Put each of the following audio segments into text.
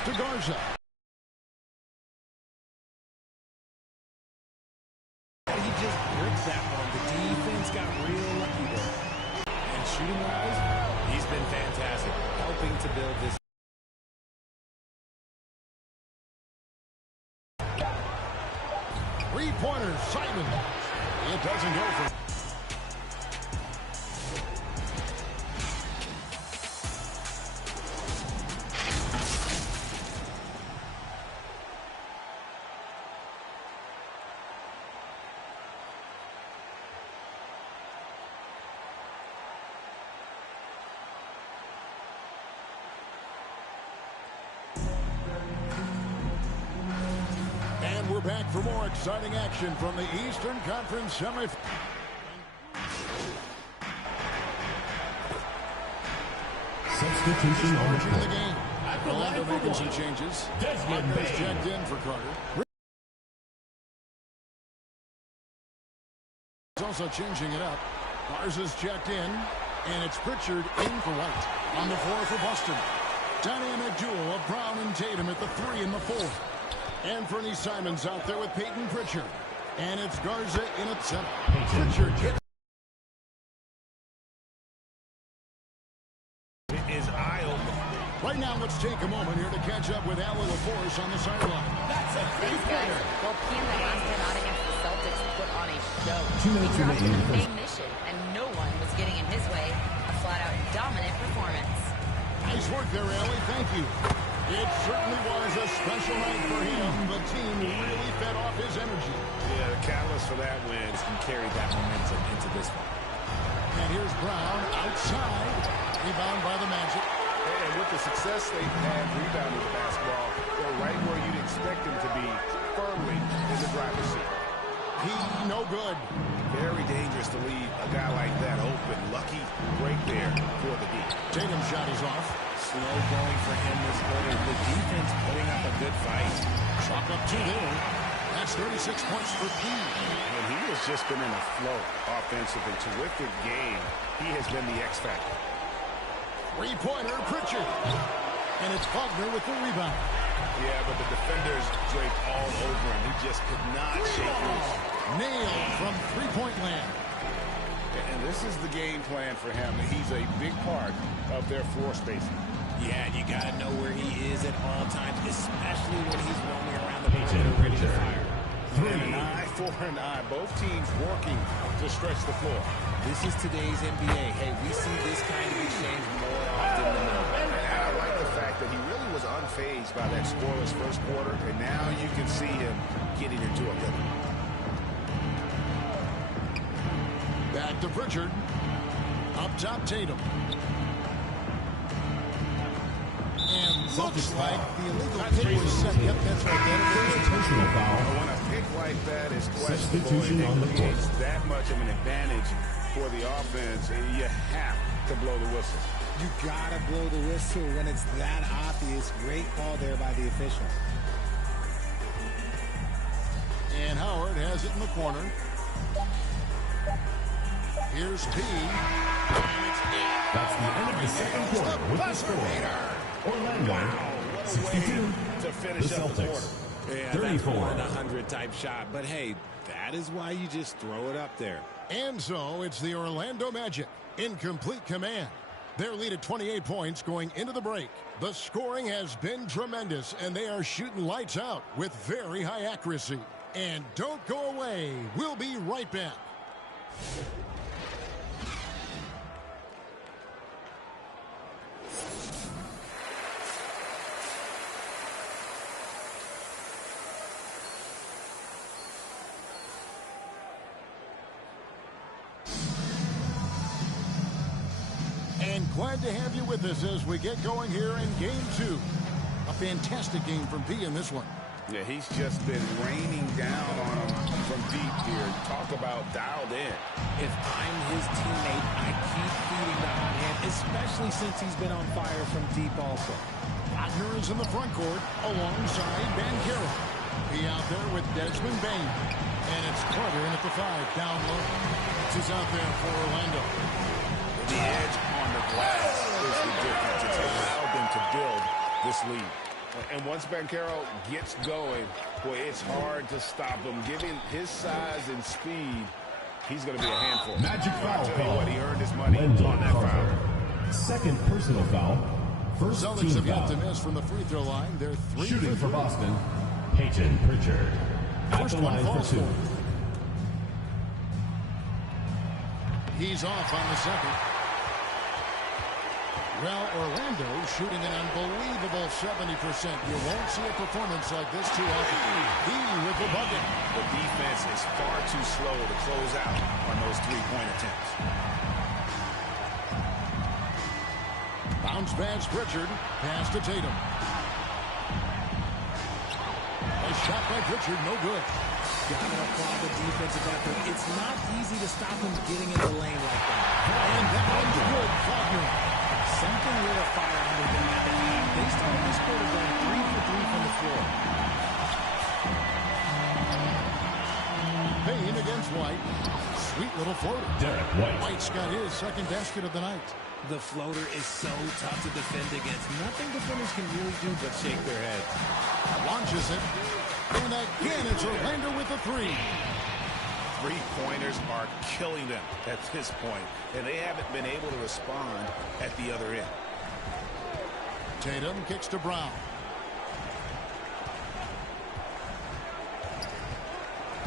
pass to Garza. He just bricked that one. The defense got real lucky there. And shooting-wise, he's been fantastic, helping to build this. Three-pointer, Simon. It doesn't go for. We're back for more exciting action from the Eastern Conference semifinal. Substitution on the game. Orlando making some changes. Walkthroughs checked in for Carter. He's also changing it up. Garza's checked in, and it's Pritchard in for White. On the floor for Boston. Dynamic duo of Brown and Tatum at the 3 and the 4. Anthony Simons out there with Peyton Pritchard. And it's Garza in at 7. Pritchard hit. It is eye-opening. Right now, let's take a moment here to catch up with Alan LaForce on the sideline. That's a three-pointer. Well, PM that last time out against the Celtics put on a show. 2 minutes remaining. The same mission, and no one was getting in his way. A flat-out dominant performance. Nice work there, Allie. Thank you. It certainly was a special night for him. The team really fed off his energy. Yeah, the catalyst for that win can carry that momentum into this one. And here's Brown outside. Rebound by the Magic. And with the success they've had rebounding the basketball, they're right where you'd expect them to be, firmly in the driver's seat. He no good. Very dangerous to leave a guy like that open. Lucky break there for the D. Tatum's shot is off. Slow going for him this quarter. The defense putting up a good fight. Chalk up 2 there. That's 36 points for P. And he has just been in a flow, offensive and terrific game. He has been the X factor. Three-pointer, Pritchard. And it's Wagner with the rebound. Yeah, but the defenders draped all over him. He just could not shake loose. Nailed from three-point land. And this is the game plan for him. He's a big part of their floor spacing. Yeah, and you got to know where he is at all times, especially when he's roaming around the perimeter ready to fire. 3 and 9, 4 and 9. Both teams working to stretch the floor. This is today's NBA. Hey, we see this kind of exchange more often than not. And I like the fact that he really was unfazed by that scoreless first quarter, and now you can see him getting into a rhythm. Back to Pritchard. Up top, Tatum. And looks like the illegal pick was set. Yep, that's right. Intentional foul. When a pick like that is questionable, Substitution on the it court. creates that much of an advantage for the offense, you have to blow the whistle. You gotta blow the whistle when it's that obvious. Great call there by the official. And Howard has it in the corner. Here's P. That's the end of the second quarter with the score. Orlando, 62. To finish The up the Celtics, quarter. Yeah, 34. That's 100 type shot. But hey, that is why you just throw it up there. And so it's the Orlando Magic in complete command. Their lead at 28 points going into the break. The scoring has been tremendous, and they are shooting lights out with very high accuracy. And don't go away. We'll be right back. And glad to have you with us as we get going here in Game 2. A fantastic game from P in this one. Yeah, he's just been raining down on him from deep here. Talk about dialed in. If I'm his teammate, I keep feeding the hot hand, especially since he's been on fire from deep also. Wagner is in the front court alongside Banchero. He out there with Desmond Bain. And it's Carter in at the 5, down low. This is out there for Orlando. The edge on the glass is the difference. It's allowed them to build this lead. And once Banchero gets going, boy, it's hard to stop him. Given his size and speed, he's going to be a handful. Magic foul call. What, he earned his money on that foul. Second personal foul. First Celtics team have yet foul. to miss from the free throw line. They're 3 Shooting for for 3. Boston, Peyton Pritchard. At First the one line for falls 2. for him. He's off on the second. Well, Orlando shooting an unbelievable 70%. You won't see a performance like this too often. He with the bucket. The defense is far too slow to close out on those three-point attempts. Bounce pass Pritchard. Pass to Tatum. A shot by Pritchard, no good. Gotta applaud the defensive effort. It's not easy to stop him getting in the lane like that. And that one's good. Faulkner. Something lit a fire under them at the end. They started this quarter going 3 for 3 from the floor. Payne against White. Sweet little floater. Derek White. White's got his second basket of the night. The floater is so tough to defend against. Nothing defenders can really do but shake their heads. Launches it. And again, it's Orlando with the 3. Three-pointers are killing them at this point, and they haven't been able to respond at the other end. Tatum kicks to Brown.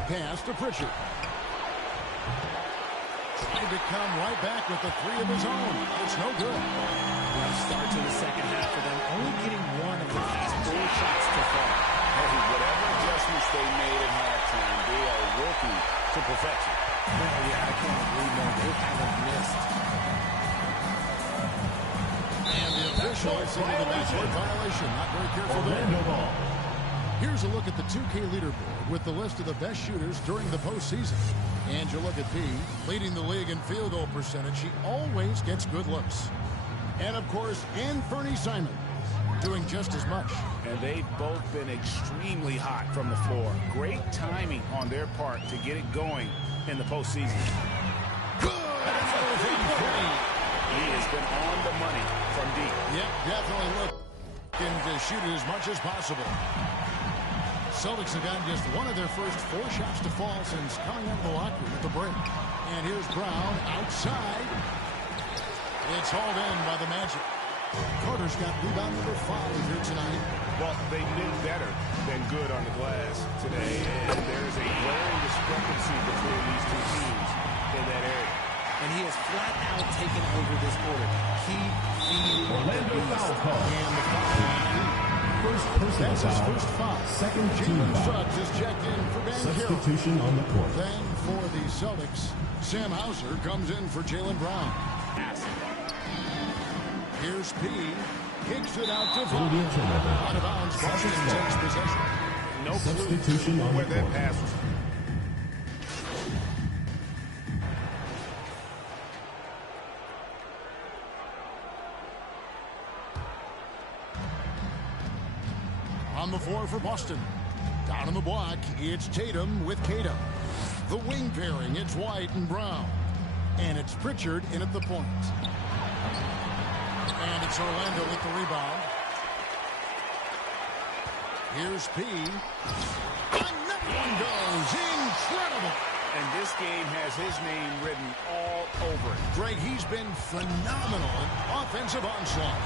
Pass to Pritchard. Trying to come right back with the 3 of his own. It's no good. Rough start to the second half for them, only getting 1 of the last 4 shots to fall. Hey, whatever adjustments they made at halftime, they are working to perfection. Well, yeah, I can't agree more. They haven't missed. And the official signaled the backcourt violation. Not very careful there. Orlando ball. Here's a look at the 2K leaderboard with the list of the best shooters during the postseason. And you look at P, leading the league in field goal percentage. He always gets good looks. And, of course, Anthony Simons doing just as much. And they've both been extremely hot from the floor. Great timing on their part to get it going in the postseason. Good! He has been on the money from deep. Yep, definitely looking to shoot it as much as possible. Celtics have gotten just 1 of their first 4 shots to fall since coming out of the locker room at the break. And here's Brown outside. It's hauled in by the Magic. Carter's got rebound number 5 here tonight. Well, they've been better than good on the glass today, and there's a glaring discrepancy between these two teams in that area. And he has flat out taken over this quarter. Keep feeding Orlando foul call. And the foul. First personal That's his foul. first foul. Second team Jalen foul. Suggs is checked in for Banchero. Substitution on the court. Then for the Celtics, Sam Hauser comes in for Jaylen Brown. Here's P. Kicks it out to Vaughn. Indian turnover. Out of bounds. Boston takes possession. No Substitution clue on where the that court. pass was. On the floor for Boston. Down in the block, it's Tatum with Cato. The wing pairing, it's White and Brown. And it's Pritchard in at the point. And it's Orlando with the rebound. Here's P. Another one goes. Incredible. And this game has his name written all over it. Greg, he's been phenomenal in offensive onslaught.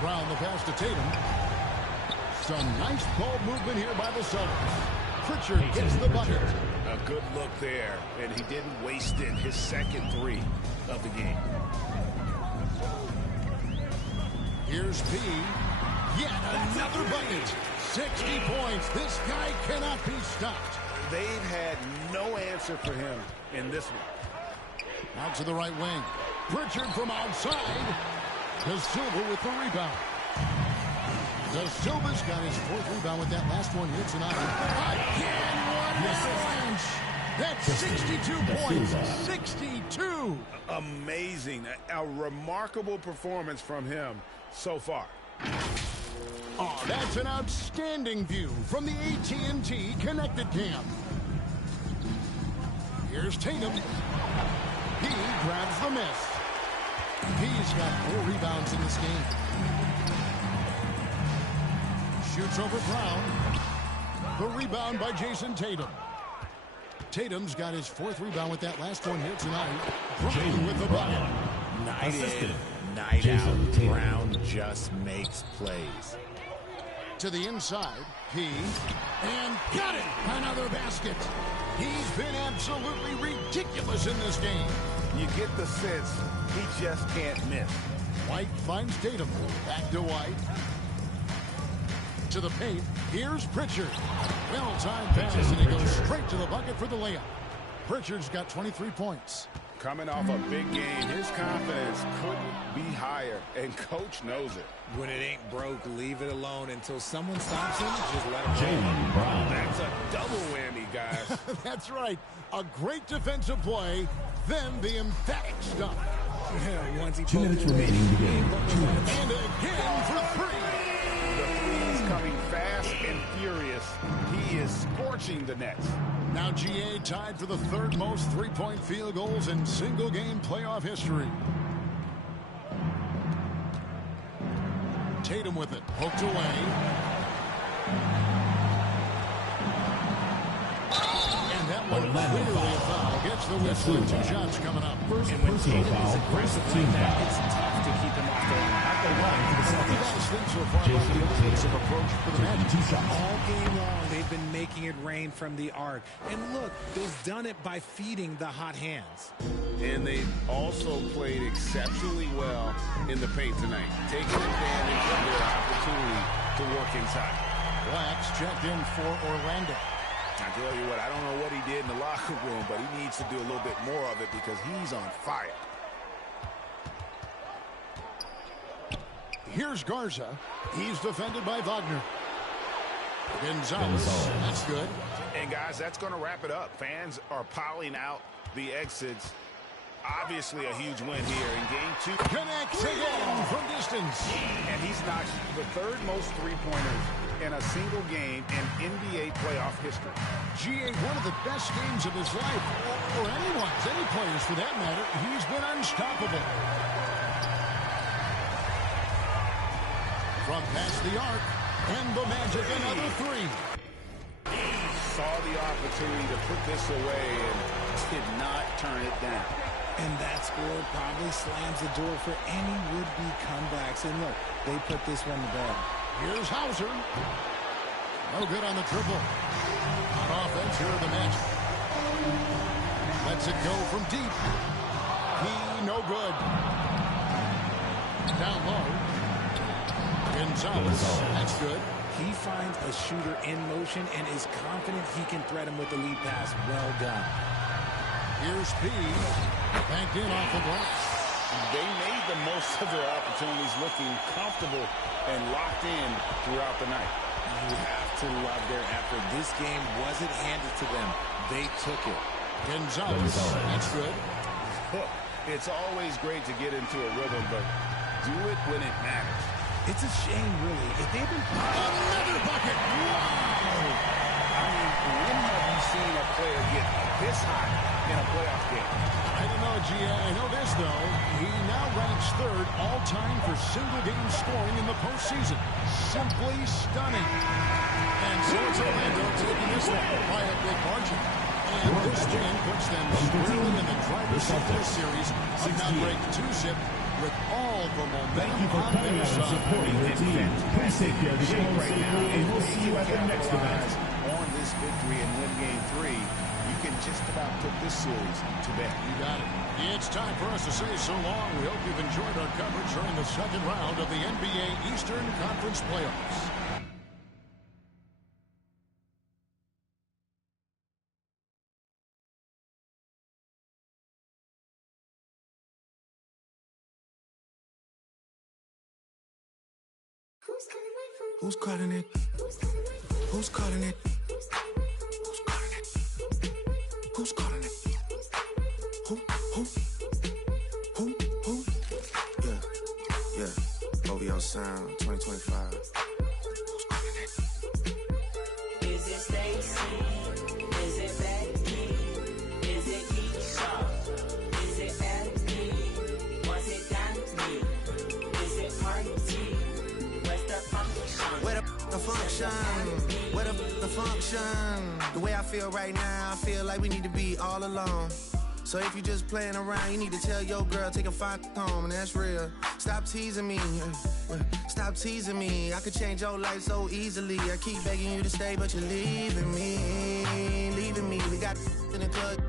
Brown the pass to Tatum. Some nice ball movement here by the Celtics. Pritchard gets the bucket. A good look there, and he didn't waste it. His second 3 of the game. Here's P. Yet another bucket. 60 points. This guy cannot be stopped. They've had no answer for him in this one. Out to the right wing. Pritchard from outside. De Silva with the rebound. De Silva's got his 4th rebound with that last one here tonight. Again, what avalanche! That's 62 points. 62! Amazing. A remarkable performance from him so far. Oh, that's an outstanding view from the AT&T Connected Cam. Here's Tatum. He grabs the miss. He's got 4 rebounds in this game. shoots over Brown. The rebound by Jason Tatum. Tatum's got his 4th rebound with that last one here tonight. Brown with the bucket. Night Assisted. in, night Jason out. Tatum. Brown just makes plays. To the inside, P. And got it! Another basket. He's been absolutely ridiculous in this game. You get the sense he just can't miss. White finds Tatum. Back to White. To the paint. Here's Pritchard. Well-timed pass, and he goes straight to the bucket for the layup. Pritchard's got 23 points. Coming off a big game, his confidence couldn't be higher, and Coach knows it. When it ain't broke, leave it alone until someone stops him. Just let him go. Jaylen Brown. That's a double whammy, guys. That's right. A great defensive play, then the emphatic stop. Once he 2 minutes remaining in the game. 2 minutes. And again for 3. The three's coming fast and furious. He is scorching the Nets. Now GA tied for the 3rd most three-point field goals in single-game playoff history. Tatum with it. Poked away. And that one clearly a foul. Gets the whistle. 2 shots coming up. First And when personal Tatum is foul. aggressive First like team that, foul. it's tough to keep him off the line. At the line for the What do you Celtics. guys think so far about Jason the offensive Tatum. approach for the Taking Magic? 2 shots. All game long, they've been making it rain from the arc. And look, they've done it by feeding the hot hands. And they've also played exceptionally well in the paint tonight, taking advantage of their opportunity to work inside. Blacks checked in for Orlando. I tell you what, I don't know what he did in the locker room, but he needs to do a little bit more of it because he's on fire. Here's Garza. He's defended by Wagner. Gonzalez. That's good. And guys, that's going to wrap it up. Fans are piling out the exits. Obviously a huge win here in game 2. Connects again from distance. And he's notched the 3rd most three-pointers in a single game in NBA playoff history. GA, one of the best games of his life, or anyone's, any players for that matter. He's been unstoppable. From past the arc, and the Magic another 3. Saw the opportunity to put this away and did not turn it down. And that score probably slams the door for any would-be comebacks. And look, they put this one to bed. Here's Hauser. No good on the triple. On offense, here are the Magic. Lets it go from deep. He no good. Down low. Gonzalez. That's good. He finds a shooter in motion and is confident he can threat him with the lead pass. Well done. Here's P. Banked in off the glass. They made the most of their opportunities, looking comfortable and locked in throughout the night. You have to love their effort. This game wasn't handed to them. They took it. Gonzalez. That's good. Look, it's always great to get into a rhythm, but do it when it matters. It's a shame, really. If they've been... Another bucket. Wow. I mean, when have you seen a player get this hot in a playoff game? I don't know, GA. I know this, though. He now ranks 3rd all-time for single-game scoring in the postseason. Simply stunning. And so it's Orlando taking this one by a big margin. And this win puts them squarely in the driver's seat of this series to now break 2-zip with all the momentum on Coming their out and side. supporting your team. Please take care of the game safely, and we'll see you at the next event. On this victory and win game 3, you can just about put this series to bed. You got it. It's time for us to say so long. We hope you've enjoyed our coverage during the 2nd round of the NBA Eastern Conference Playoffs. Who's calling it? Who's calling it? Who's calling it? Who's calling it? Who? Yeah. OVO Sound 2025. Who's calling it? Is it Stacy? Is it Becky? Is it Keisha? Is it Abby? Was it Danny? Is it Marty? Where's the function? Where the the function? Where the function? The way I feel right now, I feel like we need to be all alone. So if you just playing around, you need to tell your girl, take a fine home, and that's real. Stop teasing me, stop teasing me. I could change your life so easily. I keep begging you to stay, but you're leaving me, leaving me. We got in the club,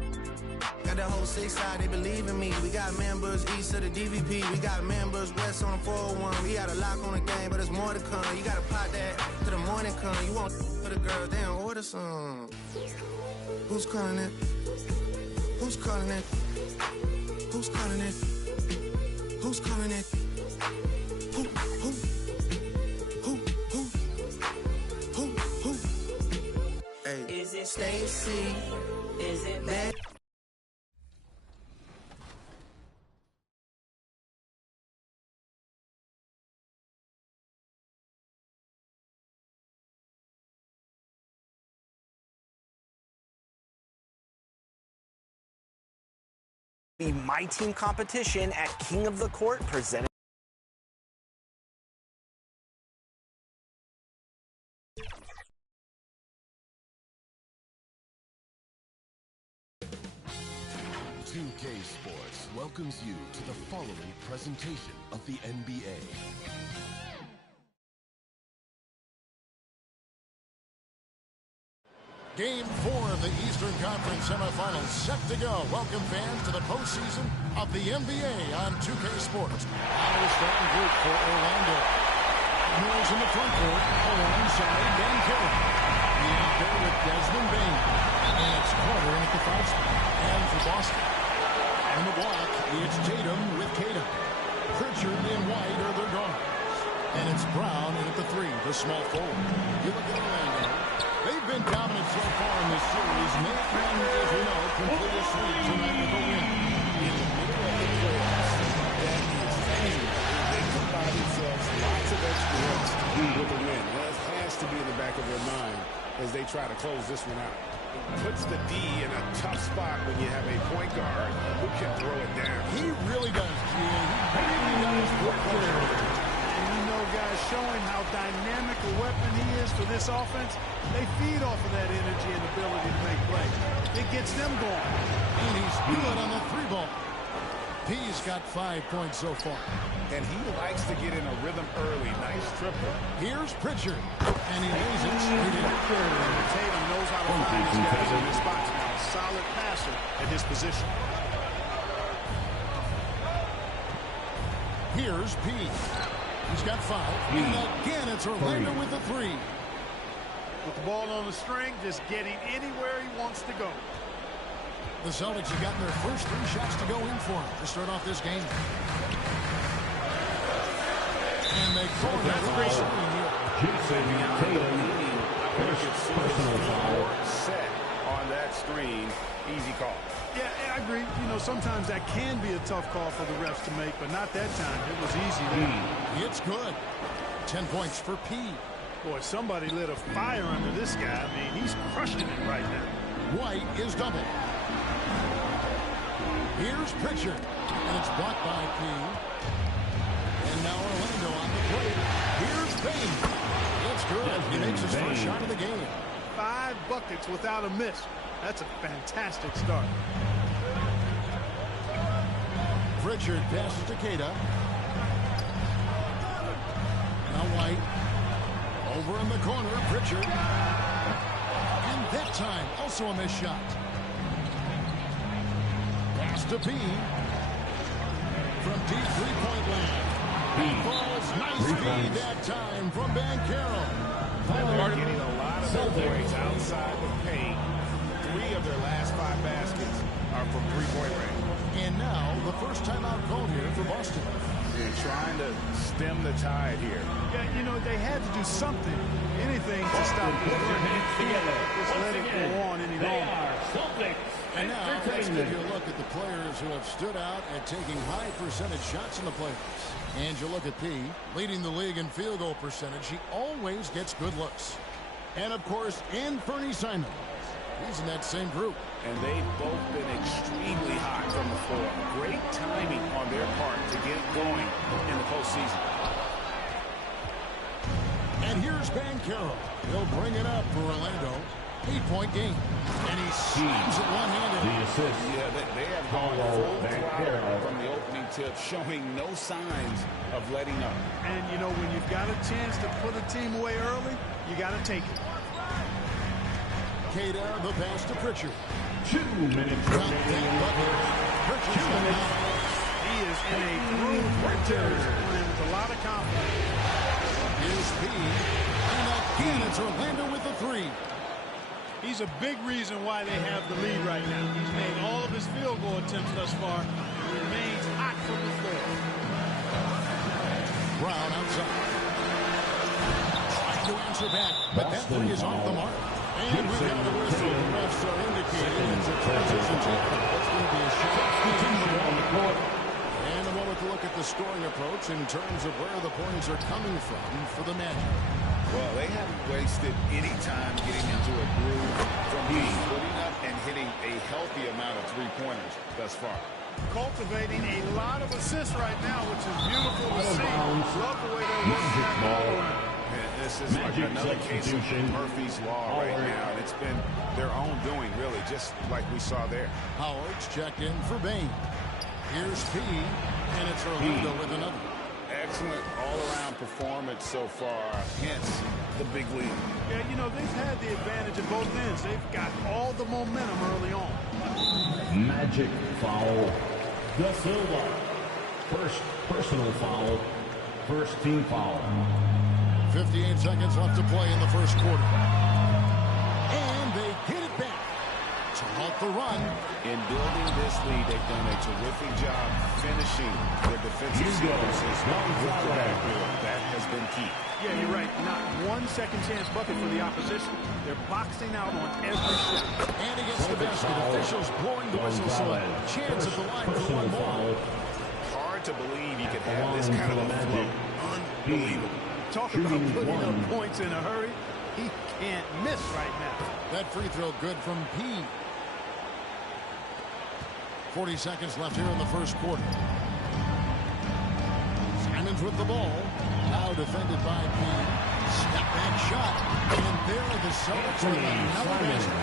got the whole 6 side, they believe in me. We got members east of the DVP, we got members west on the 401. We got a lock on the game, but there's more to come. You gotta pot that till the morning come. You want for the girls, they don't order some. Who's calling it? Who's calling it? Who's calling it? Who's calling it? Who? Hey, Is it Stacy? Is it bad? The My Team competition at King of the Court presented. Sports welcomes you to the following presentation of the NBA. Game 4 of the Eastern Conference semifinals set to go. Welcome fans to the postseason of the NBA on 2K Sports. Now the starting group for Orlando. Mills in the front court alongside Ben Carroll. He out there with Desmond Bain. And it's Carter in at the 5 spot. And for Boston, on the block, it's Tatum with Tatum. Pritchard and White are their guards. And it's Brown in at the 3, the small forward. You look at Orlando. They've been dominant so far in this series. They can, as we know, complete a sweep tonight with a win. In the middle of the playoffs, that is huge. They provide themselves lots of extra rest with a win. That has to be in the back of their mind as they try to close this one out. It puts the D in a tough spot when you have a point guard who can throw it down. He really does, Gio. He really does work there. Guys showing how dynamic a weapon he is for this offense. They feed off of that energy and ability to make plays. It gets them going. And he's good on the 3-ball. P's got 5 points so far. And he likes to get in a rhythm early. Nice triple. Here's Pritchard. And he lays it straight in. And Tatum knows how to find his guys in his spots now. A solid passer at his position. Here's P. He's got 5. And again, it's Orlando with the 3. With the ball on the string, just getting anywhere he wants to go. The Celtics have gotten their first 3 shots to go in for him to start off this game. And they call that Jason Tatum, personal foul. Set on that screen. Easy call. Yeah, I agree. You know, sometimes that can be a tough call for the refs to make, but not that time. It was easy there. It's good. 10 points for P. Boy, somebody lit a fire under this guy. I mean, he's crushing it right now. White is double. Here's Pritchard. And it's blocked by P. And now Orlando on the plate. Here's Bain. It's good. He makes his first shot of the game. 5 buckets without a miss. That's a fantastic start. Pritchard passes to Queta. Now White. Over in the corner, Pritchard. And that time, also a missed shot. Pass to P. From deep three-point land. Falls. Nice feed that time from Banchero. They're getting a lot of their points outside the paint. 3 of their last 5 baskets are from three-point range. And now the first timeout called here for Boston. They're trying to stem the tide here. Yeah, you know, they had to do something, anything to stop this game. Just let it go on any longer. And now let's give you a look at the players who have stood out at taking high percentage shots in the playoffs. And you look at P, leading the league in field goal percentage. He always gets good looks. And of course, Anthony Simons. He's in that same group. And they've both been extremely hot from the floor. Great timing on their part to get going in the postseason. And here's Here's Banchero. He'll bring it up for Orlando. 8-point game. And he slams it one-handed. The assist. Yeah, they have gone full throttle from the opening tip, showing no signs of letting up. And, you know, when you've got a chance to put a team away early, you got to take it. Queta, the pass to Pritchard. 2 minutes remaining. He is in a groove right there, playing with a lot of confidence. Here's P. And again, it's Orlando with the 3. He's a big reason why they have the lead right now. He's made all of his field goal attempts thus far and remains hot from the floor. Brown outside. Trying to answer back, but that 3 is off the mark. And we've got the whistle. The refs are indicating it's a transition tape. That's going to be a shot. And a moment to look at the scoring approach in terms of where the points are coming from for the Magic. Well, they haven't wasted any time getting into a groove from putting up and hitting a healthy amount of three-pointers thus far. Cultivating a lot of assists right now, which is beautiful to see. Love the way they're working that ball around. This is like another case of Murphy's Law right now. And it's been their own doing, really, just like we saw there. Howard's checked in for Bain. Here's P. And it's Orlando with another. Excellent all-around performance so far, hence the big lead. Yeah, you know, they've had the advantage at both ends. They've got all the momentum early on. Magic foul. Da Silva. First personal foul. First team foul. 58 seconds left to play in the first quarter. And they get it back to halt the run. In building this lead, they've done a terrific job finishing their defensive sequences with the backboard. That has been key. Yeah, you're right. Not one second chance bucket for the opposition. They're boxing out on every shot. And he gets the basket. Officials blowing the whistle, so a chance at the line for one more. Hard to believe you could have this kind of a flow. Unbelievable. Talk about putting up points in a hurry. He can't miss right now. That free throw good from P. 40 seconds left here in the first quarter. Simons with the ball. Now defended by P. Step back shot. And there are the Celtics with another basket.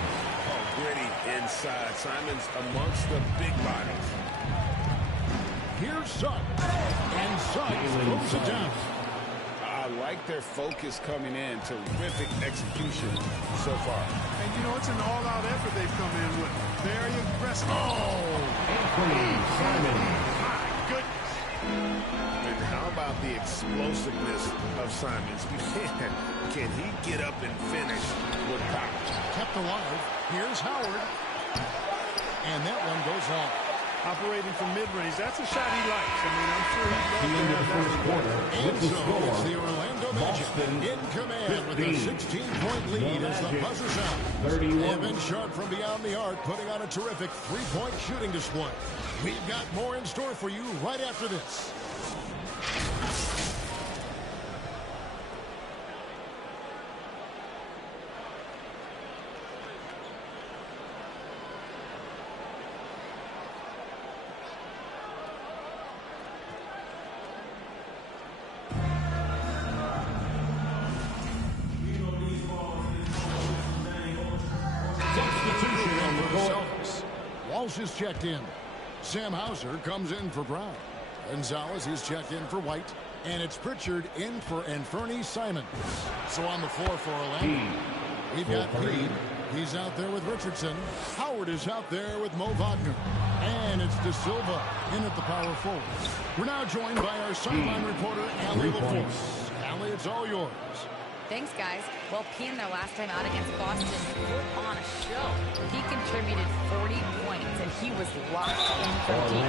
Oh, gritty inside. Simons amongst the big bodies. Here's Suggs. And Suggs throws it down. I like their focus coming in. Terrific execution so far. And, you know, it's an all-out effort they've come in with. Very aggressive. Anthony Simons. My goodness. And how about the explosiveness of Simons? Can he get up and finish with power? Kept alive. Here's Howard. And that one goes off. Operating from mid-range. That's a shot he likes. I mean, I'm sure he'd love The end of the first quarter. And so it's the Orlando Magic in command with a 16-point lead as the buzzer sounds. 31. Evan Sharp from beyond the arc putting on a terrific three-point shooting display. We've got more in store for you right after this. Walsh is checked in. Sam Hauser comes in for Brown. Gonzalez is checked in for White. And it's Pritchard in for Anthony Simons. So on the floor for Orlando, we've got P. He's out there with Richardson. Howard is out there with Mo Wagner. And it's De Silva in at the power forward. We're now joined by our sideline reporter, Allie LaForce. Allie, it's all yours. Thanks, guys. Well, P in their last time out against Boston put on a show. He contributed 40 points, and he was locked in for deep.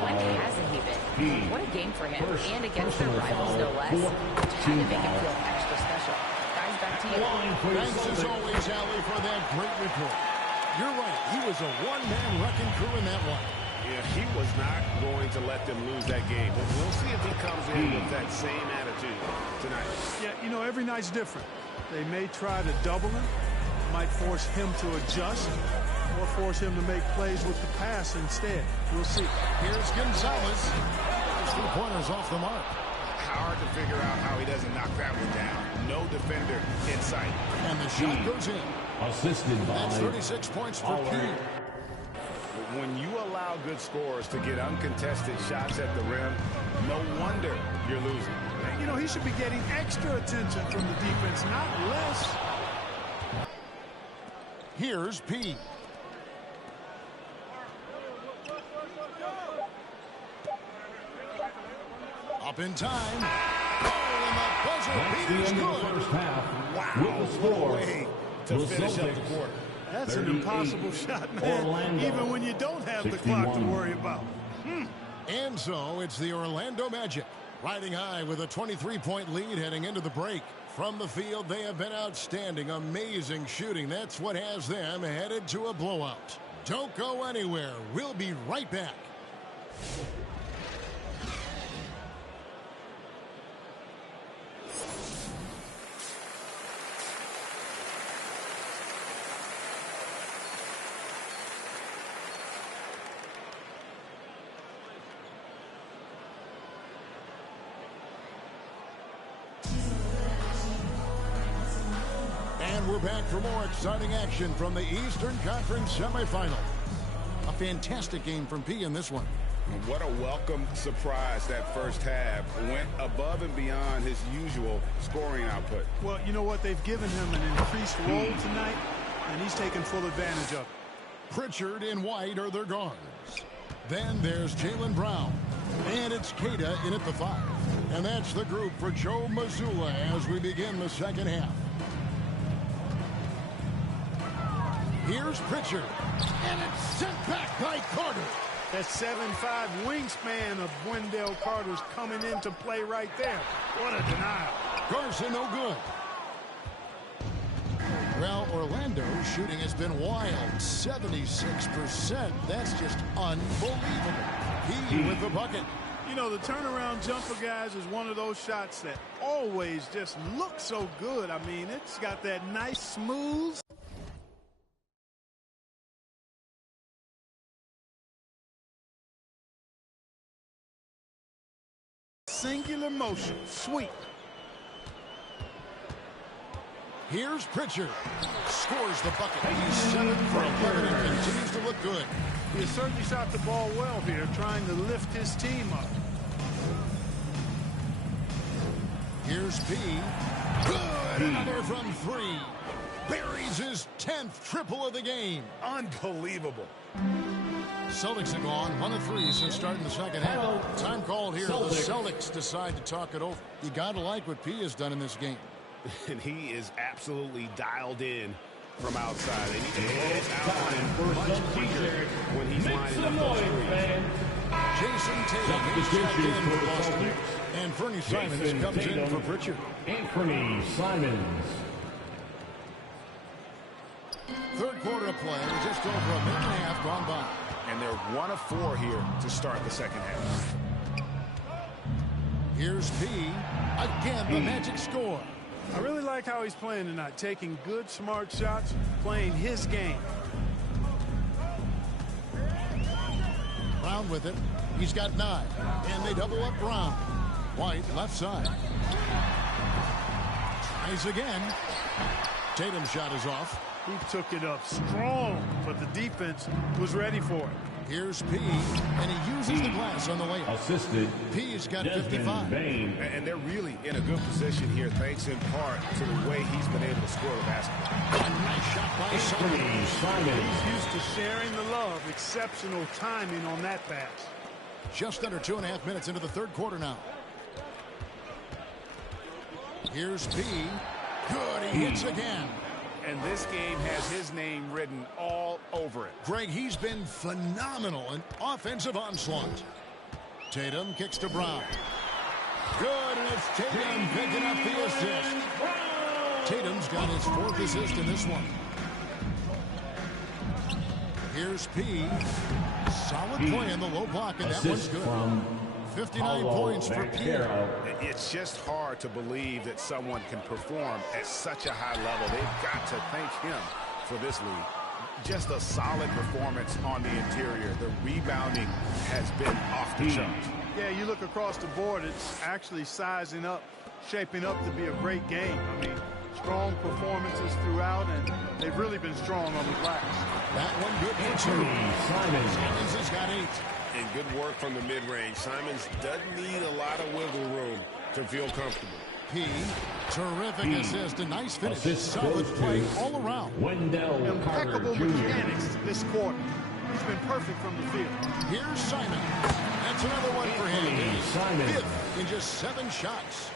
When hasn't he been? What a game for him. And against their rivals, no less. Trying to make him feel extra special. Guys, back to you. Thanks as always, Allie, for that great report. You're right. He was a one-man wrecking crew in that one. Yeah, he was not going to let them lose that game. But we'll see if he comes in with that same attitude tonight. Yeah, you know, every night's different. They may try to double him, might force him to adjust, or force him to make plays with the pass instead. We'll see. Here's Gonzalez. 2 pointers off the mark. Hard to figure out how he doesn't knock that one down. No defender in sight. And the shot goes in. Assisted by... That's 36 points for P. When you allow good scorers to get uncontested shots at the rim, no wonder you're losing. You know, he should be getting extra attention from the defense, not less. Here's P. Up in time. Oh, and the buzzer beater's good. First half. Wow. With the score, Way to finish up the quarter. That's an impossible shot, man, Orlando, even when you don't have 61. the clock to worry about. And so it's the Orlando Magic riding high with a 23-point lead heading into the break. From the field, they have been outstanding, amazing shooting. That's what has them headed to a blowout. Don't go anywhere. We'll be right back. And we're back for more exciting action from the Eastern Conference semifinal. A fantastic game from P in this one. What a welcome surprise that first half. Went above and beyond his usual scoring output. Well, you know what? They've given him an increased role tonight, and he's taken full advantage of it. Pritchard and White are their guards. Then there's Jaylen Brown. And it's Queta in at the 5. And that's the group for Joe Mazzulla as we begin the second half. Here's Pritchard. And it's sent back by Carter. That 7'5" wingspan of Wendell Carter's coming into play right there. What a denial. Garza no good. Well, Orlando's shooting has been wild. 76%. That's just unbelievable. He with the bucket. You know, the turnaround jumper, guys, is one of those shots that always just looks so good. I mean, it's got that nice, smooth... singular motion. Sweet. Here's Pritchard. Scores the bucket. He's 7 for 11 and continues to look good. He has certainly shot the ball well here, trying to lift his team up. Here's P. Good. Another from 3. Buries his 10th triple of the game. Unbelievable. Celtics have gone 1 of 3 since starting the second half. Time called here. The Celtics decide to talk it over. You got to like what P has done in this game. And he is absolutely dialed in from outside. They need to close out on him much quicker when he's lining up those threes. Jason Tatum is checked in for Boston. And Fernie Simons comes in for Pritchard. Anthony Simons. Third quarter of play, just over a minute and a half gone by. And they're 1 of 4 here to start the second half. Here's P. Again, the Magic score. I really like how he's playing tonight, taking good, smart shots, playing his game. Brown with it. He's got 9. And they double up Brown. White, left side. Tries again. Tatum's shot is off. He took it up strong, but the defense was ready for it. Here's P, and he uses the glass on the layup. Assisted. P's got 55. And they're really in a good position here, thanks in part to the way he's been able to score the basketball. A nice shot by Simons. He's used to sharing the love. Exceptional timing on that pass. Just under 2.5 minutes into the third quarter now. Here's P. Good, he hits again. And this game has his name written all over it. Greg, he's been phenomenal in offensive onslaught. Tatum kicks to Brown. Good, and it's Tatum picking up the assist. Tatum's got his 4th assist in this one. Here's P. Solid play in the low block, and that one's good. 59 points for P. It's just hard to believe that someone can perform at such a high level. They've got to thank him for this lead. just a solid performance on the interior. The rebounding has been off the charts. Yeah, you look across the board, it's actually sizing up, shaping up to be a great game. I mean, strong performances throughout, and they've really been strong on the glass. That one good for two. Simons has got 8. And good work from the mid-range. Simons doesn't need a lot of wiggle room to feel comfortable. P, terrific assist, a nice finish. Solid play all around. Impeccable mechanics this quarter. He's been perfect from the field. Here's Simon. That's another one for him. He's 5th in just 7 shots.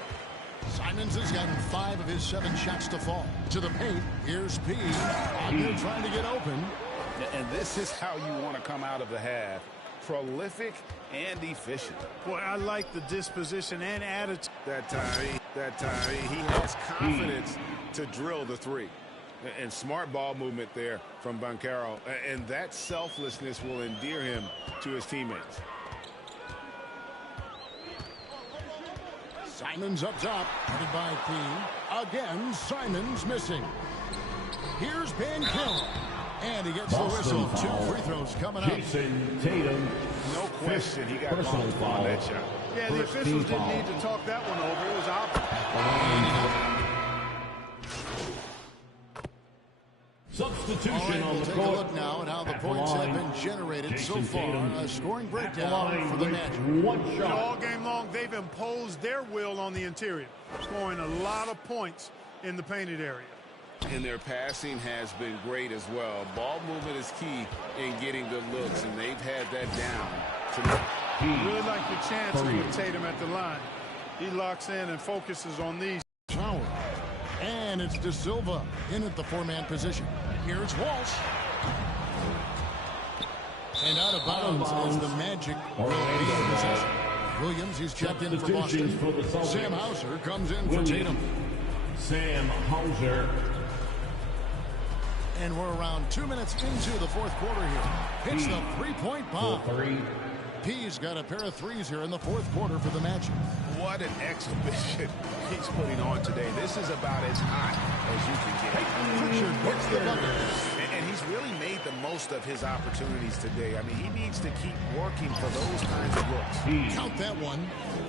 Simons has gotten 5 of his 7 shots to fall. To the paint, here's P. Out here trying to get open. And this is how you want to come out of the half. Prolific and efficient. Boy, I like the disposition and attitude. That time, he has confidence to drill the 3. And smart ball movement there from Banchero. And that selflessness will endear him to his teammates. Simons up top, headed by P. Again, Simons missing. Here's Banchero. And he gets the whistle. 2 free throws coming up. Tatum. No question he got bumped on that shot. Yeah, the officials didn't need to talk that one over. It was obvious. Substitution on we'll the take court. a look now at how the points have been generated so far. A scoring breakdown for the Magic. You know, all game long, they've imposed their will on the interior, scoring a lot of points in the painted area. And their passing has been great as well. Ball movement is key in getting good looks, and they've had that down tonight. Really like the chances with Tatum at the line. He locks in and focuses on these. Power. And it's De Silva in at the 4-man position. Here's Walsh. And out of bounds as the Magic will be in possession. Williams, he's checked in for Boston. Sam Hauser comes in for Tatum. Sam Hauser. And we're around 2 minutes into the 4th quarter here. Hits the 3-point bomb. P's got a pair of 3s here in the 4th quarter for the Magic. What an exhibition he's putting on today. This is about as hot as you can get. Pritchard hits the bucket. And he's really made the most of his opportunities today. I mean, he needs to keep working for those kinds of looks. Count that one.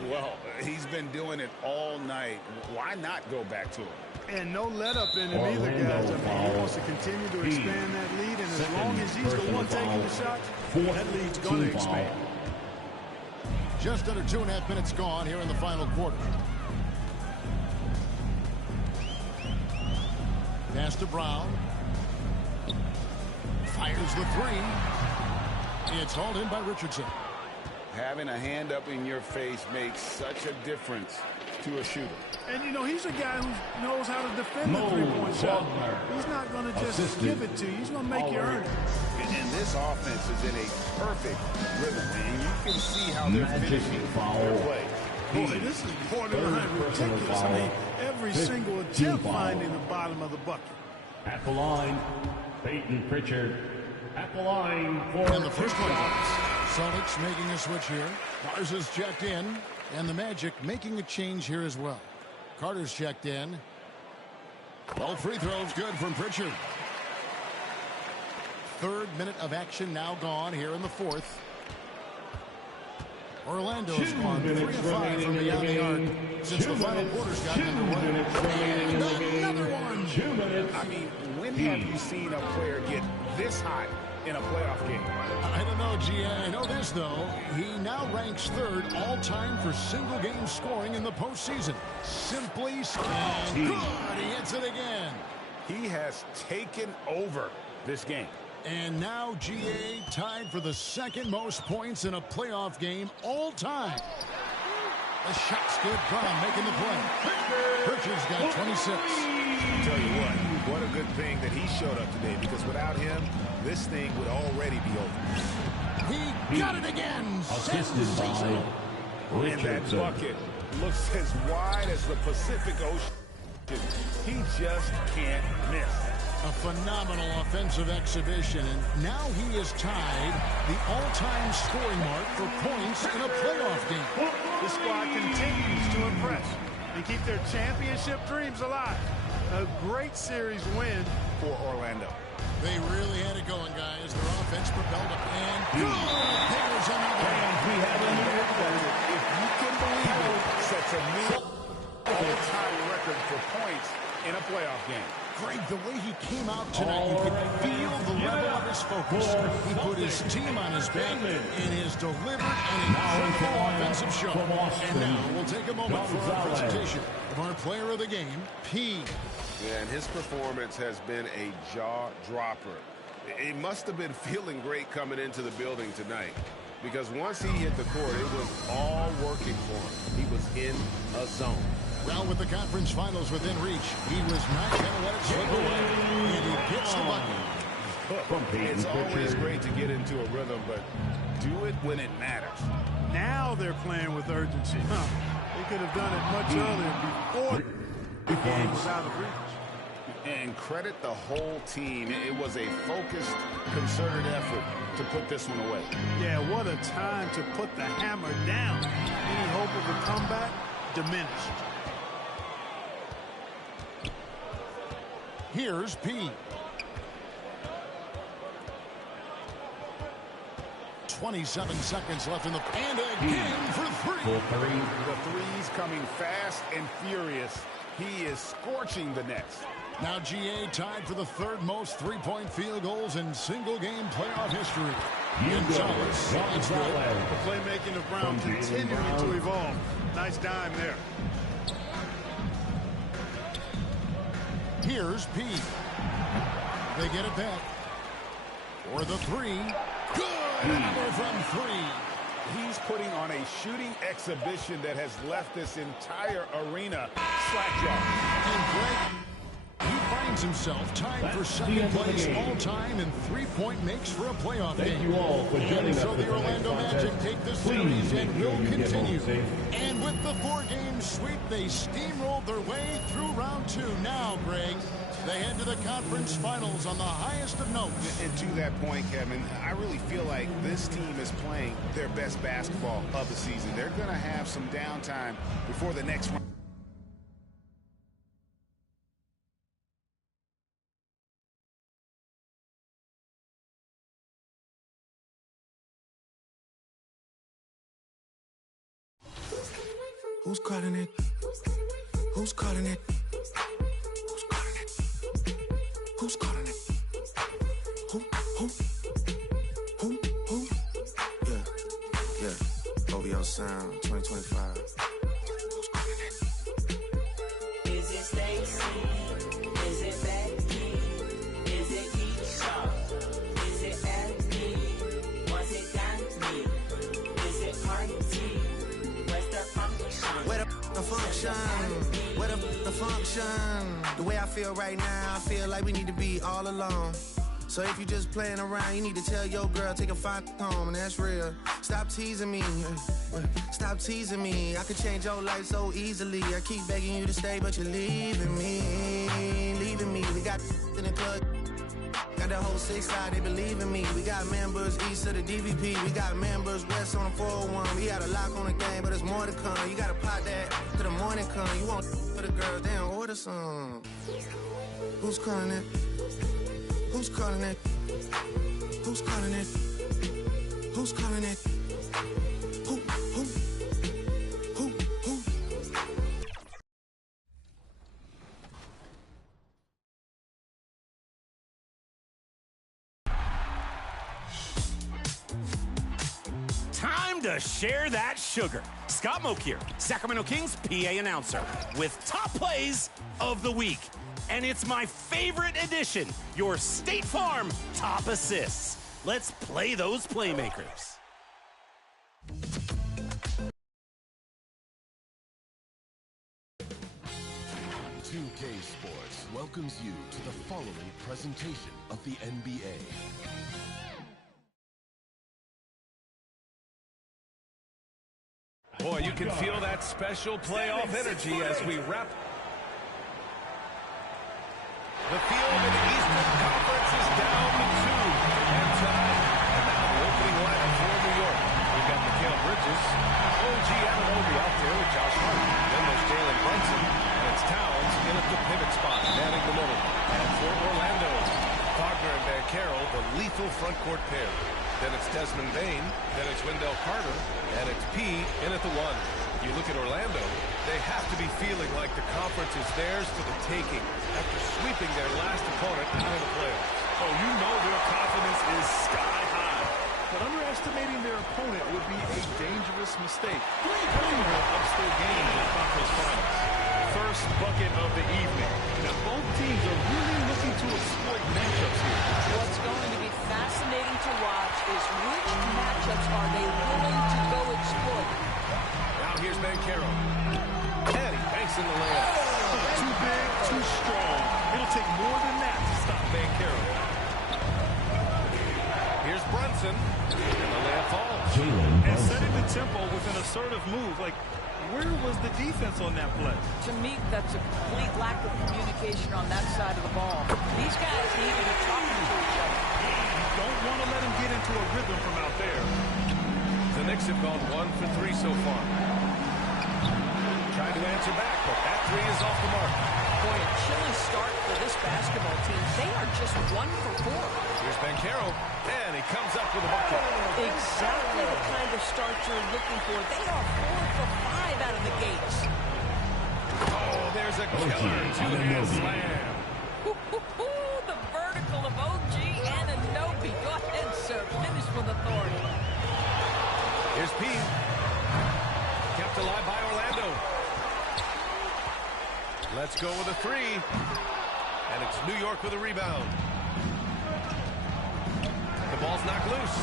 Well, he's been doing it all night. Why not go back to it? And no let up in him either, guys. I mean, he wants to continue to expand that lead, and as long as he's the one taking the shots, that lead's going to expand. Just under 2.5 minutes gone here in the final quarter. Pass to Brown. Fires the 3. It's hauled in by Richardson. Having a hand up in your face makes such a difference to a shooter. And, you know, he's a guy who knows how to defend the 3-point shot. He's not going to just give it to you. He's going to make you earn it. And this offense is in a perfect rhythm, and you can see how they're finishing their play. Boy, this is borderline ridiculous. I mean, every single attempt finding the bottom of the bucket. At the line, Peyton Pritchard. At the line for and the first one goes. Celtics making a switch here. Garza's checked in, and the Magic making a change here as well. Carter's checked in. All free throws good from Pritchard. 3rd minute of action now gone here in the 4th. Orlando's gone 3 of 5 from beyond the arc since the final quarter's gotten underway. And another one. 2 minutes. I mean, when have you seen a player get this hot in a playoff game? I don't know, G. I know this, though. He now ranks 3rd all-time for single-game scoring in the postseason. Simply and good. He hits it again. He has taken over this game. And now GA tied for the 2nd most points in a playoff game all time. The shot's good. Brown making the play. Pritchard's got 26. I'll tell you what a good thing that he showed up today, because without him, this thing would already be over. He got it again. Sensational. And that bucket looks as wide as the Pacific Ocean. He just can't miss. A phenomenal offensive exhibition, and now he has tied the all-time scoring mark for points in a playoff game. The squad continues to impress and keep their championship dreams alive. A great series win for Orlando. They really had it going, guys. Their offense propelled up. And there's another. And we have a new record. If you can believe it, sets a new all-time record for points in a playoff game. Greg, the way he came out tonight, you could feel the level of his focus. He put his team on his back in his deliberate and incredible offensive show. And now we'll take a moment for our presentation of our player of the game, P. Yeah, and his performance has been a jaw-dropper. He must have been feeling great coming into the building tonight, because once he hit the court, it was all working for him. He was in a zone. Well, with the conference finals within reach, he was not going to let it slip away. And he gets the button. It's always great to get into a rhythm, but do it when it matters. Now they're playing with urgency. They could have done it much earlier before the game was out of reach. And credit the whole team. It was a focused, concerted effort to put this one away. Yeah, what a time to put the hammer down. Any hope of a comeback diminished. Here's P. 27 seconds left in the and again for three. The threes coming fast and furious. He is scorching the nets. Now GA tied for the third most three-point field goals in single-game playoff history. Gonzalez, that's good. The playmaking of Brown continuing to evolve. Nice dime there. Here's P. They get it back. For the three. Good! Another from three. He's putting on a shooting exhibition that has left this entire arena slack-jawed. And Greg, he finds himself tied for second place all-time in three-point makes for a playoff game. Thank you all for joining us. So the Orlando Magic take this series and will continue. And with the four-game sweep, they steamrolled their way through round two. Now, Greg, they head to the conference finals on the highest of notes. And to that point, Kevin, I really feel like this team is playing their best basketball of the season. They're going to have some downtime before the next round. Who's calling it? Who's calling it? Who's calling it? Who's calling it? Who? Yeah. OVO Sound 2025. Who's calling it? Is it Stacy? Is it Becky? Is it Keisha? Is it Abby? Was it Danny? Is it Party? Where's the function? Where the function? Where the function? The way I feel right now, I feel like we need to be all alone. So if you just playing around, you need to tell your girl, take a fine home, and that's real. Stop teasing me. Stop teasing me. I could change your life so easily. I keep begging you to stay, but you're leaving me. Leaving me. We got in the club. Got the whole 6 side, they believe in me. We got members east of the DVP. We got members west on the 401. We got a lock on the game, but there's more to come. You gotta pot that to the morning come. You want for the girls, they don't order some. Who's calling it? Who's calling it? Who's calling it? Who's calling it? Who? Time to share that sugar. Scott Moak here, Sacramento Kings PA announcer, with top plays of the week. And it's my favorite edition, your State Farm top assists. Let's play those playmakers. 2K Sports welcomes you to the following presentation of the NBA. Boy, you can feel that special playoff energy as we wrap. The field in the Eastern Conference is down to 2. And tonight, and now the opening lineup for New York. We've got Mikal Bridges, OG Anunoby out there with Josh Hart. Then there's Jalen Brunson, and it's Towns in at the pivot spot, manning the middle. And for Orlando, Wagner and Banchero, the lethal front court pair. Then it's Desmond Bain, then it's Wendell Carter, and it's P in at the 1. You look at Orlando, they have to be feeling like the conference is theirs for the taking after sweeping their last opponent out of the playoffs. Oh, you know their confidence is sky high. But underestimating their opponent would be a dangerous mistake. Ups their game in the conference finals. First bucket of the evening. Now, both teams are really looking to exploit matchups here. What's going to be fascinating to watch is which matchups are they willing to go exploit. Now here's Banchero. And he banks in the layup. Too big, too strong. It'll take more than that to stop Banchero. Here's Brunson. And the layup falls. And setting the tempo with an assertive move. Like, where was the defense on that play? To me, that's a complete lack of communication on that side of the ball. These guys need to be talking to each other. Don't want to let them get into a rhythm from out there. The Knicks have gone 1 for 3 so far. Trying to answer back, but that 3 is off the mark. Boy, a chilly start for this basketball team. They are just 1 for 4. Here's Banchero, and he comes up with a bucket. Exactly the kind of start you're looking for. They are 4 for 5 out of the gates. Oh, there's a killer two-hand slam. The vertical of OG and Anunoby. Go ahead, sir. Finish with authority. Here's P. Kept alive by Orlando. Let's go with a 3. And it's New York with a rebound. The ball's knocked loose.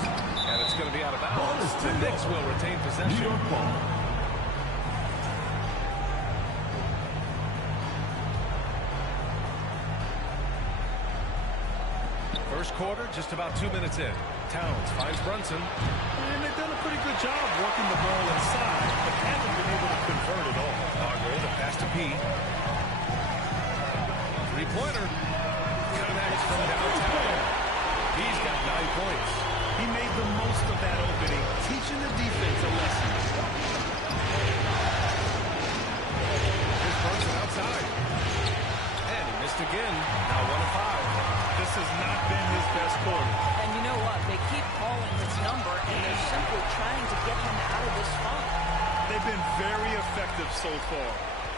And it's going to be out of bounds. The Knicks will retain possession. New York ball. First quarter, just about 2 minutes in. Towns finds Brunson. And they've done a pretty good job working the ball inside, but haven't been able to convert at all. Wagner, the pass to P. Three-pointer. Connects from downtown. He's got 9 points. He made the most of that opening, teaching the defense a lesson. Here's Brunson outside. And he missed again. Now 1 of 5. This has not been his best quarter. And you know what? They keep calling his number, and they're simply trying to get him out of this funk. They've been very effective so far.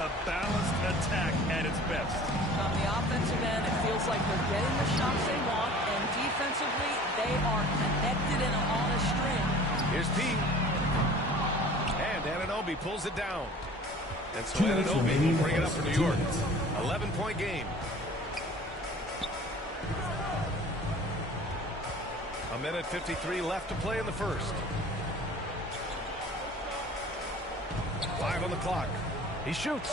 A balanced attack at its best. On the offensive end, it feels like they're getting the shots they want, and defensively, they are connected and on a string. Here's P. And Anunoby pulls it down. And so Anunoby will bring it up for New York. 11-point game. A minute 53 left to play in the first. 5 on the clock. He shoots.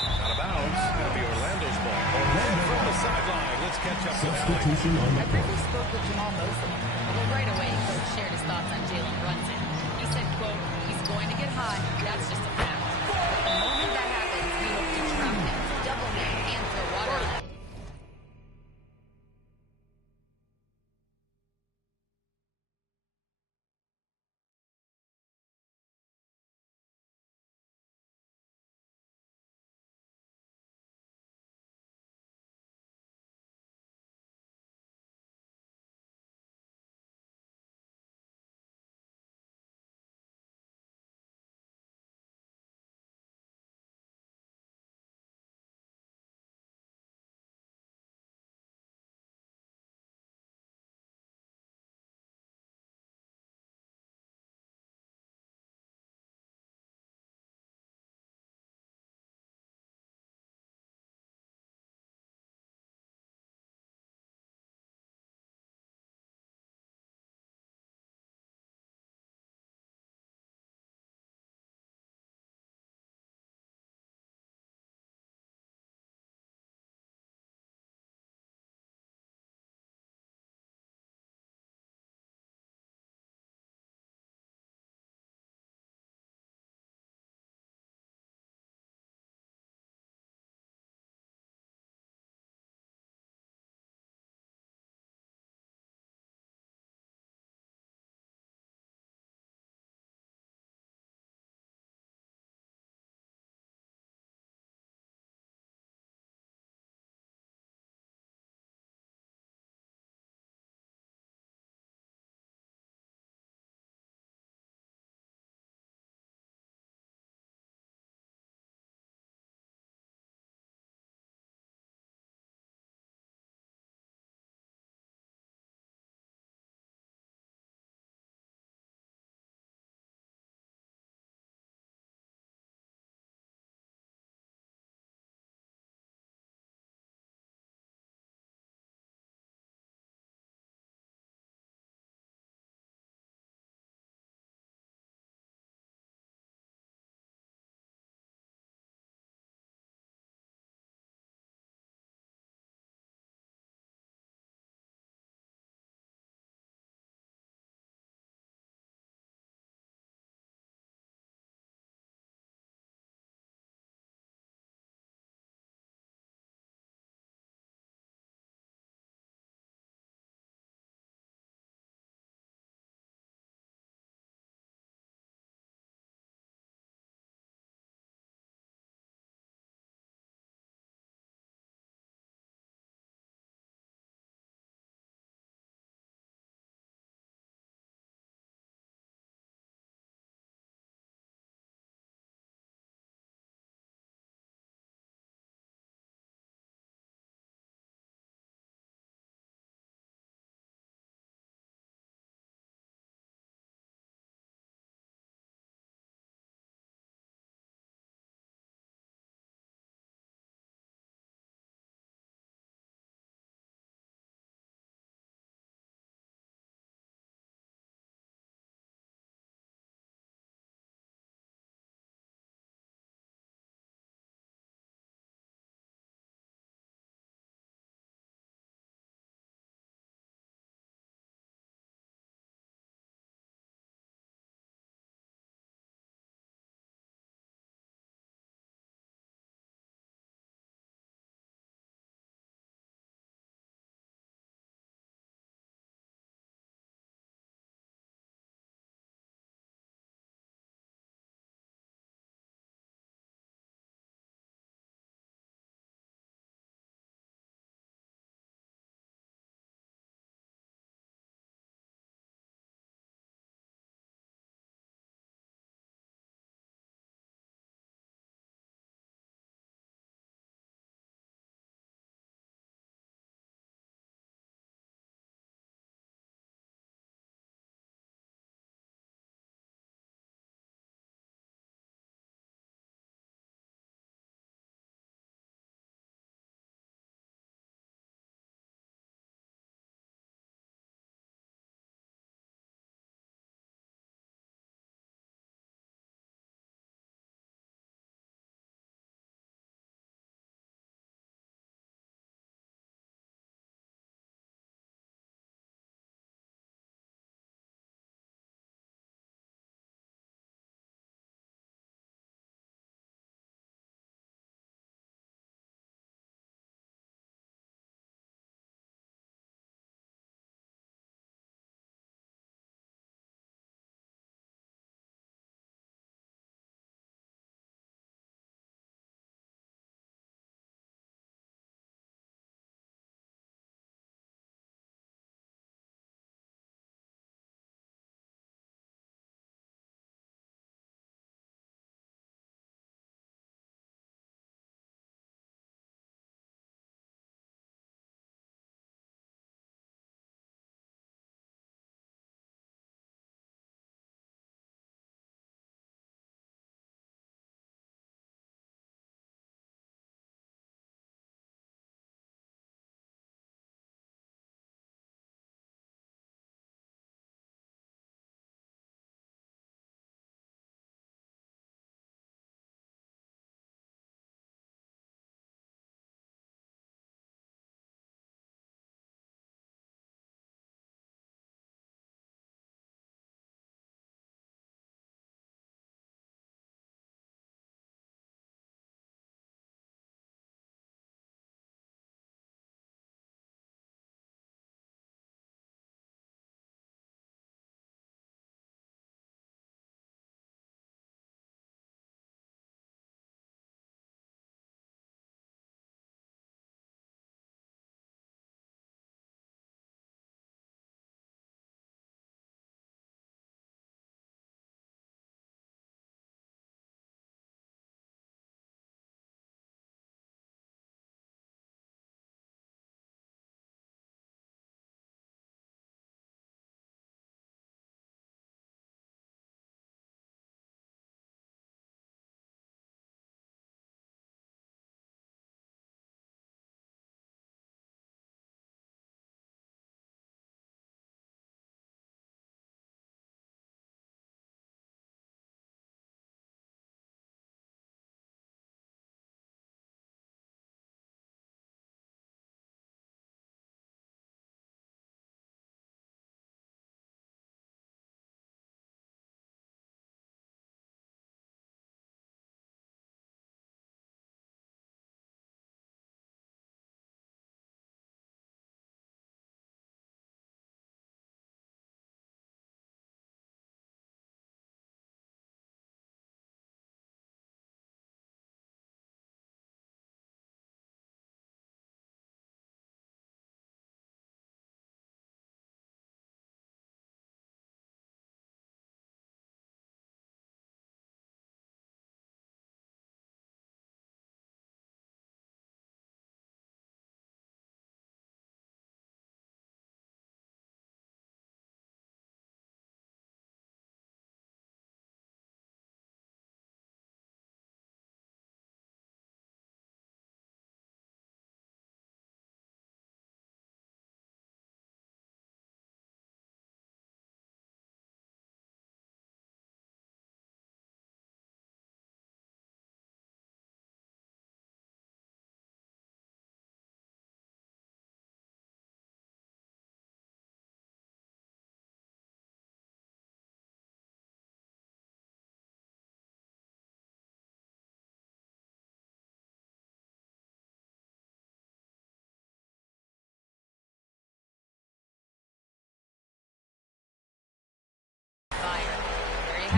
Out of bounds. It'll be Orlando's ball. Orlando from the sideline. Let's catch up with Substitution on the I briefly spoke with Jamal Mosley. Well, right away, Coach shared his thoughts on Jalen Brunson. He said, quote, he's going to get hot. That's just a fact. But the moment that happens, we hope to trap him, double him, and throw water on him.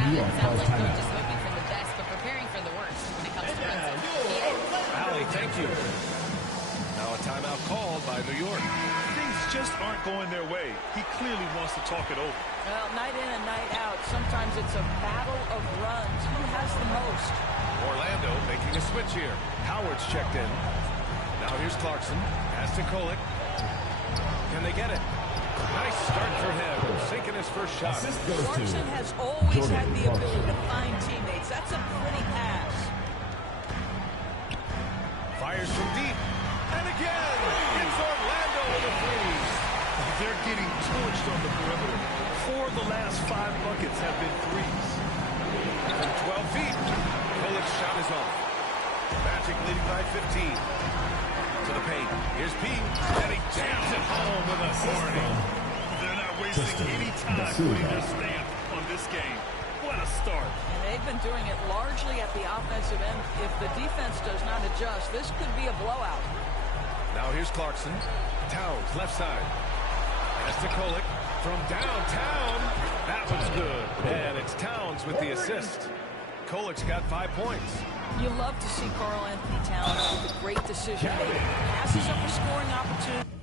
It sounds like they're just hoping for the best, but preparing for the worst when it comes to Princeton. Allie, thank you. Now a timeout called by New York. Things just aren't going their way. He clearly wants to talk it over. Well, night in and night out, sometimes it's a battle of runs. Who has the most? Orlando making a switch here. Howard's checked in. Now here's Clarkson. Pass to Kolek. Can they get it? Nice start for him. Sinking his first shot. Clarkson has always had the ability to find teammates. That's a pretty pass. Fires from deep. And again, it's Orlando with a three. They're getting torched on the perimeter. 4 of the last 5 buckets have been threes. From 12 feet, Kolek's shot is off. Magic leading by 15. To the paint. Here's P. And he jams it home with authority. They're not wasting any time putting their stamp on this game. What a start. And they've been doing it largely at the offensive end. If the defense does not adjust, this could be a blowout. Now here's Clarkson. Towns, left side. Pass to Kolek. From downtown. That one's good. And it's Towns with the assist. Kolek's got 5 points. You love to see Karl-Anthony Towns with a great decision making. Passes up a scoring opportunity.